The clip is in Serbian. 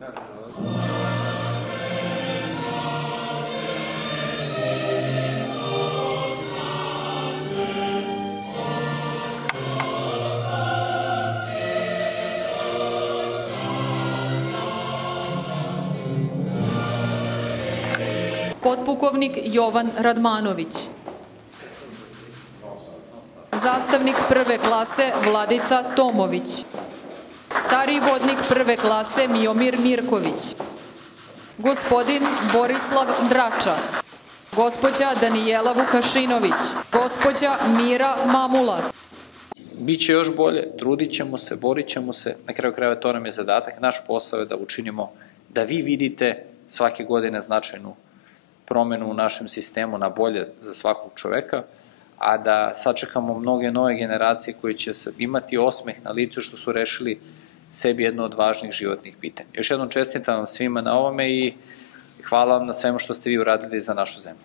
Potpukovnik Jovan Radmanović. Zastavnik prve klase Vladica Tomović. Stariji vodnik prve klase Miomir Mirković. Gospodin Borislav Drača. Gospođa Danijela Vukašinović. Gospođa Mira Mamula. Biće još bolje, trudit ćemo se, borit ćemo se, na kraju krajeva to nam je zadatak, naš posao je da učinimo da vi vidite svake godine značajnu promenu u našem sistemu na bolje za svakog čoveka, a da sačekamo mnoge nove generacije koje će imati osmeh na licu što su rešili sebi jedno od važnih životnih pitanja. Još jednom čestitam vam svima na ovome i hvala vam na svemu što ste vi uradili za našu zemlju.